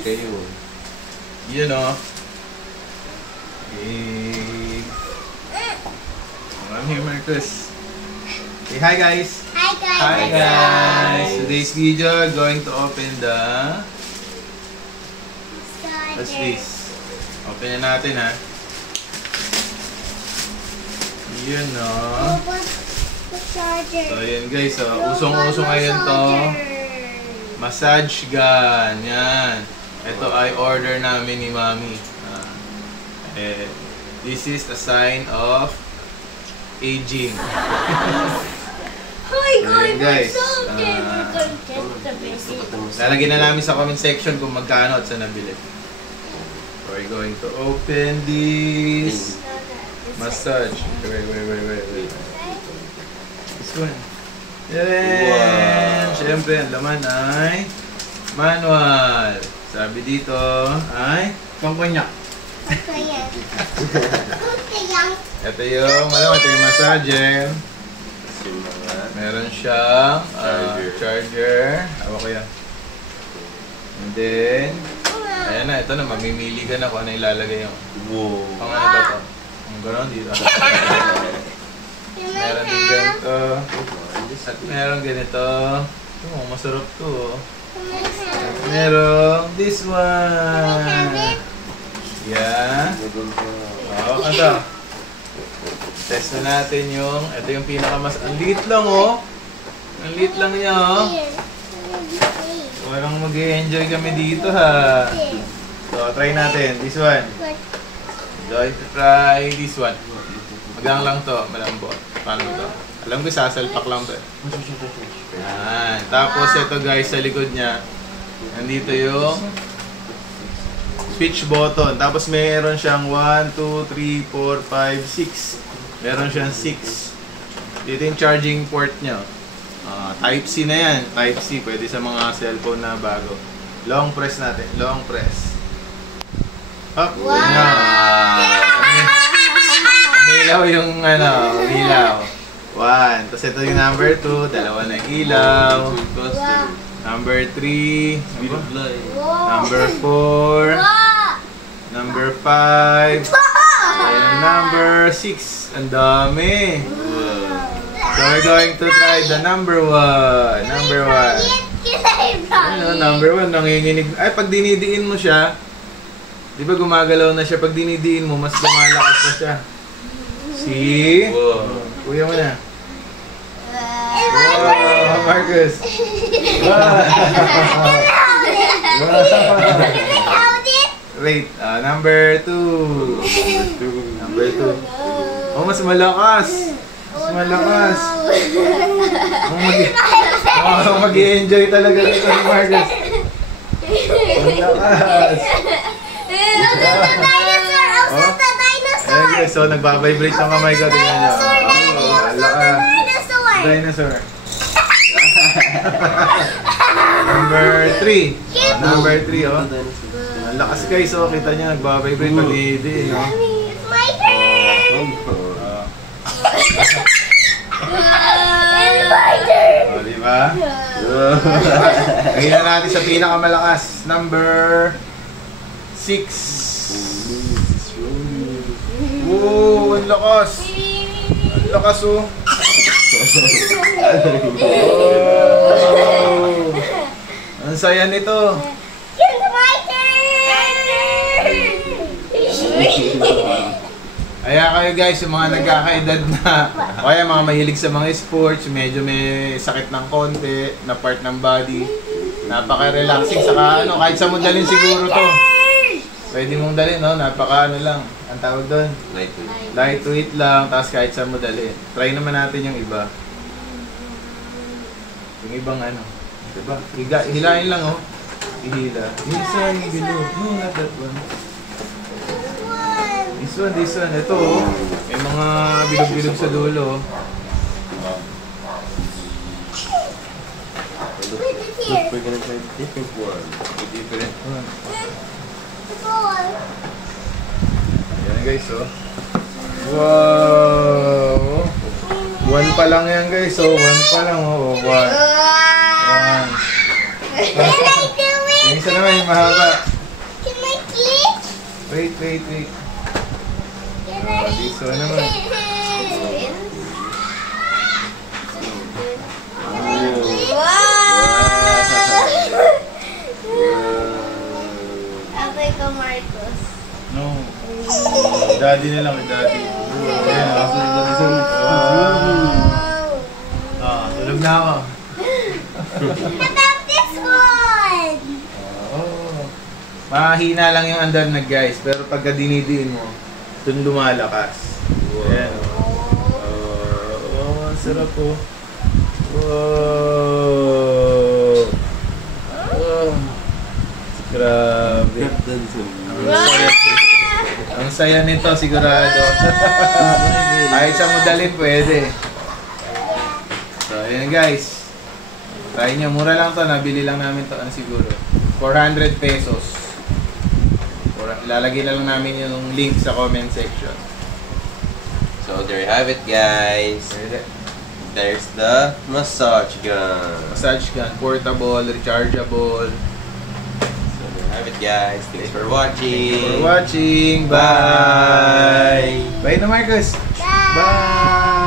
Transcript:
kayo. Yun o. Hey. I'm here, Marcus. Say hi, guys. Hi guys. Hi, guys. Today's video, we're going to open the... What's this? Open na natin, ha. Yun o. So, yun guys. So, usong-usong ngayon to. Massage gun. Yan. Ito ay order namin ni Mami. This is a sign of aging. Hi guys. guys. Lalagyan na namin sa comment section kung magkano at saan nabili. We're going to open this massage. Wait. This one. Yan! Siyempre, ang laman ay manual. Sabi dito ay pangkonyak. Ito yung massager. Meron siyang charger. Hawak ko yan. And then, ayan na, ito na, mamimili ka na kung ano ilalagay yung... Wow. Pang ano ba ito? Ang gano'n dito. Meron din ganito. At meron ganito. Oh, masarap to. Meron this one. Yeah. Oh, ano? Test na natin yung... Ito yung pinakamas... Ang liit lang, oh. Ang liit lang niya, oh. Walang mag-i-enjoy kami dito, ha. So, try natin. This one. Going to try this one. Magang lang to. Malambot. Paano to? Alam ko, sasalpak lang to. Yan. Tapos, ito guys, sa likod niya, nandito yung switch button. Tapos, meron siyang 1, 2, 3, 4, 5, 6. Meron siyang 6. Dito yung charging port niya. Type-C na yan. Type-C. Pwede sa mga cellphone na bago. Long press natin. Long press. Up. Wow! Umilaw yung umilaw. 1. Tapos ito yung number 2. Dalawa na ilaw. Number 3. Speed of light. Number 4. Number 5. And number 6. Ang dami. So we're going to try the number 1. Number 1. Ano, number 1, nanginginig. Ay, pag dinidiin mo siya, di ba gumagalaw na siya? Pag dinidiin mo, mas lumalakas pa siya. See? Wow. Kuya mo na. Wow, Marcus. Wow. Wait, number 2. Number 2. Oh, mas malakas. Mas malakas. Mag-i-enjoy talaga dito ni Marcus. Malakas. Okay, so nagbabibrate ang kamay ko. Tingnan nyo. Dinosaur. Number 3. Number 3, oh. Ang lakas guys, oh. Kita nyo, nagbabibrate pag hindi, no? It's my turn! It's my turn! Oh, diba? Lagyan na natin sa pinakamalakas. Number 6. Wow, ang lakas! Ang lakas, oh! Oh! Ang saya nito! It's my turn! Kaya kayo guys, yung mga nagkakaedad na, kaya mga mahilig sa mga sports, medyo may sakit ng konti, na part ng body, napaka-relaxing, saka ano, kahit sa mo dalhin siguro to. Pwede mong dalhin, no? Napaka ano lang, ang tawag doon? Lightweight. Lightweight lang, tapos kahit sa mo dalhin. Try naman natin yung iba. Yung ibang ano, diba? Hilahin lang, oh. Ihila. This one, below. No, not that one. This one. Ito, oh. May mga bilog-bilog sa dulo, oh. Look, we're gonna try a different one. A different one. Ayan guys, oh. Wow! 1 pa lang yan guys, oh. 1 pa lang, oh. 1. Can I do it? Yung isa naman yung mahaba. Wait. Can Oh, this one naman. Tatay ko, Marcos. No. Daddy na lang, daddy. Ayan, tulog na ako. How about this one? Oh. Mahina lang yung andar na guys, pero pagka dinidiin mo, dun lumalakas. Ayan. Oh, ang sarap po. Wow. Oh. Grabe. Ang saya nito sigurado. Kahit sa modalin pwede. So, ayan guys. Try nyo. Mura lang to. Nabili lang namin to. Ano siguro? 400 pesos. Ilalagay na lang namin yung link sa comment section. So there you have it, guys. There's the massage gun. Massage gun. Portable, rechargeable. So there you have it, guys. Thanks for watching. Thanks for watching. Bye. Bye na, Marcos. Bye.